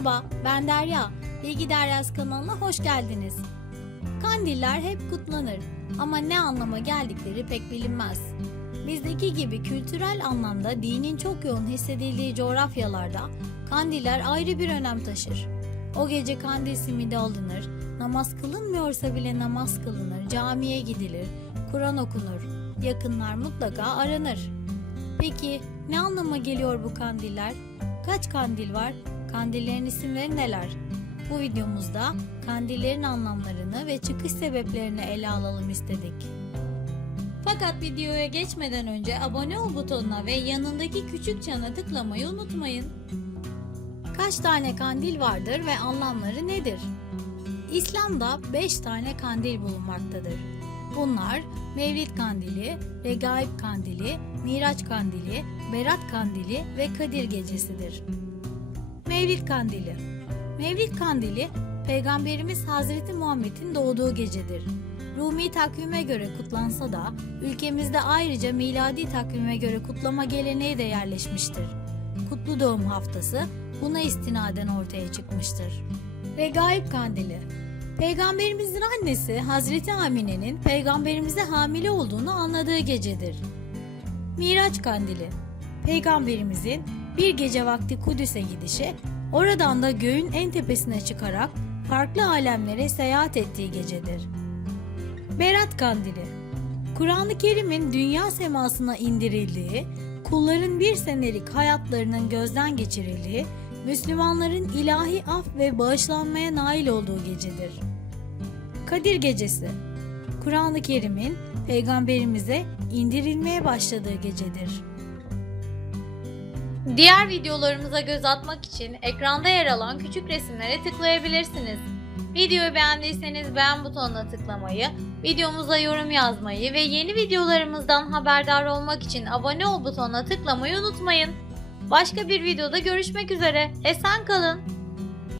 Merhaba, ben Derya. Bilgi Deryası kanalına hoş geldiniz. Kandiller hep kutlanır ama ne anlama geldikleri pek bilinmez. Bizdeki gibi kültürel anlamda dinin çok yoğun hissedildiği coğrafyalarda kandiller ayrı bir önem taşır. O gece kandil simidi alınır, namaz kılınmıyorsa bile namaz kılınır, camiye gidilir, Kur'an okunur, yakınlar mutlaka aranır. Peki ne anlama geliyor bu kandiller? Kaç kandil var? Kandillerin isimleri neler? Bu videomuzda kandillerin anlamlarını ve çıkış sebeplerini ele alalım istedik. Fakat videoya geçmeden önce abone ol butonuna ve yanındaki küçük çana tıklamayı unutmayın. Kaç tane kandil vardır ve anlamları nedir? İslam'da 5 tane kandil bulunmaktadır. Bunlar Mevlid Kandili, Regaib Kandili, Miraç Kandili, Berat Kandili ve Kadir Gecesidir. Mevlid Kandili Mevlid Kandili, Peygamberimiz Hazreti Muhammed'in doğduğu gecedir. Rumi takvime göre kutlansa da ülkemizde ayrıca miladi takvime göre kutlama geleneği de yerleşmiştir. Kutlu Doğum Haftası buna istinaden ortaya çıkmıştır. Regaib Kandili Peygamberimizin annesi Hazreti Amine'nin peygamberimize hamile olduğunu anladığı gecedir. Miraç Kandili Peygamberimizin bir gece vakti Kudüs'e gidişi, oradan da göğün en tepesine çıkarak farklı alemlere seyahat ettiği gecedir. Berat Kandili Kur'an-ı Kerim'in dünya semasına indirildiği, kulların bir senelik hayatlarının gözden geçirildiği, Müslümanların ilahi af ve bağışlanmaya nail olduğu gecedir. Kadir Gecesi Kur'an-ı Kerim'in peygamberimize indirilmeye başladığı gecedir. Diğer videolarımıza göz atmak için ekranda yer alan küçük resimlere tıklayabilirsiniz. Videoyu beğendiyseniz beğen butonuna tıklamayı, videomuza yorum yazmayı ve yeni videolarımızdan haberdar olmak için abone ol butonuna tıklamayı unutmayın. Başka bir videoda görüşmek üzere. Esen kalın.